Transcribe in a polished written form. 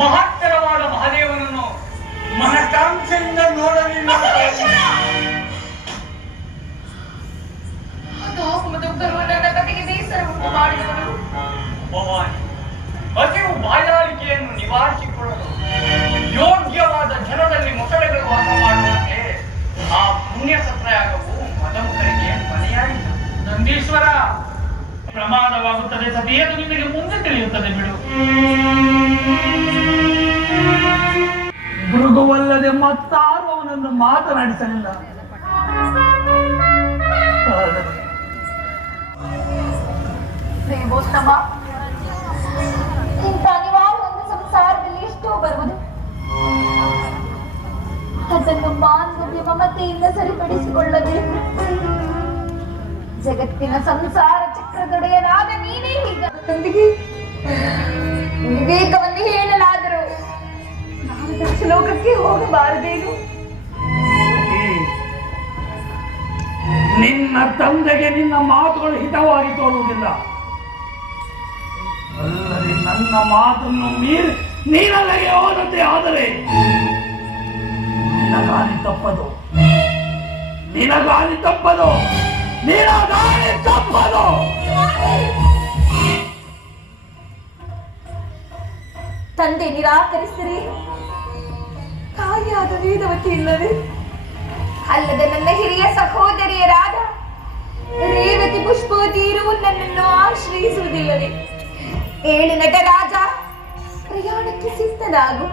ಮಹತ್ತರವಾದ ಮಹಾದೇವನನ್ನು ಮನಕಾಂಕ್ಷೆಯಿಂದ ನೋಡಲಿಲ್ಲ. ನನ್ನ ಕತೆಗೆ ಬೇಸರ ಉಂಟು ಮಾಡಿದವರು ಭವಾನಿ, ಹಸಿವು ಬಾಯಾರಿಕೆಯನ್ನು ನಿವಾರಿಸಿಕೊಳ್ಳಲು ಯೋಗ್ಯವಾದ ಜನರಲ್ಲಿ ಮೊಸಳೆಗಳು ವಾಸ ಮಾಡುವಂತೆ ಆ ಪುಣ್ಯ ಸತ್ರಯಾಗವು ಮದಮುಖರಿಗೆ ಮನೆಯಾಯಿತು. ನಂದೀಶ್ವರ, ಪ್ರಮಾದವಾಗುತ್ತದೆ ಸತಿಯೇ, ಅದು ನಿನಗೆ ಮುಂದೆ ತಿಳಿಯುತ್ತದೆ ಬಿಡು. ಮೃಗವಲ್ಲದೆ ಮತ್ತಾರು ಅವನನ್ನು ಮಾತನಾಡಿಸಲಿಲ್ಲ. ದೇವೋತ್ತಮ, ಇಂಥ ಅನಿವಾರ್ಯ ಒಂದು ಸಂಸಾರದಲ್ಲಿ ಎಷ್ಟೋ ಬರುವುದು, ಅದನ್ನು ಮಾನವೀಯ ಮಮತೆಯಿಂದ ಸರಿಪಡಿಸಿಕೊಳ್ಳಬೇಕು. ಜಗತ್ತಿನ ಸಂಸಾರ ಚಕ್ರದೊಡೆಯನಾದ ನೀನೇ ಹೀಗೊಂದಿಗೆ ವಿವೇಕವನ್ನು ಹೇಳಲಾದರೂ ನಾವು ದಕ್ಷಲೋಕಕ್ಕೆ ಹೋಗಬಾರದೇನು? ನಿನ್ನ ತಂದೆಗೆ ನಿನ್ನ ಮಾತುಗಳು ಹಿತವಾಗಿ ತೋರುವುದಿಲ್ಲ. ಅಲ್ಲದೆ ನನ್ನ ಮಾತನ್ನು ಮೀರಿ ನೀನಲ್ಲಿಗೆ ಹೋದಂತೆ ಆದರೆ ನಿನಗಾನಿ ತಪ್ಪದು, ನಿನಗಾನಿ ತಪ್ಪದು, ನಿನಗಾನಿ ತಪ್ಪದು. ತಂದೆ ನಿರಾಕರಿಸಿರಿ, ತಾಯಿಯಾದ ವೇದವತಿ ಇಲ್ಲವೇ? ಅಲ್ಲದೆ ನನ್ನ ಹಿರಿಯ ಸಹೋದರಿಯರಾದ ರೇವತಿ ಪುಷ್ಪವತಿಯರು ನನ್ನನ್ನು ಆಶ್ರಯಿಸುವುದಿಲ್ಲವೇ? ಏಳು ನಟರಾಜ, ಪ್ರಯಾಣಕ್ಕೆ ಸಿದ್ಧನಾಗು.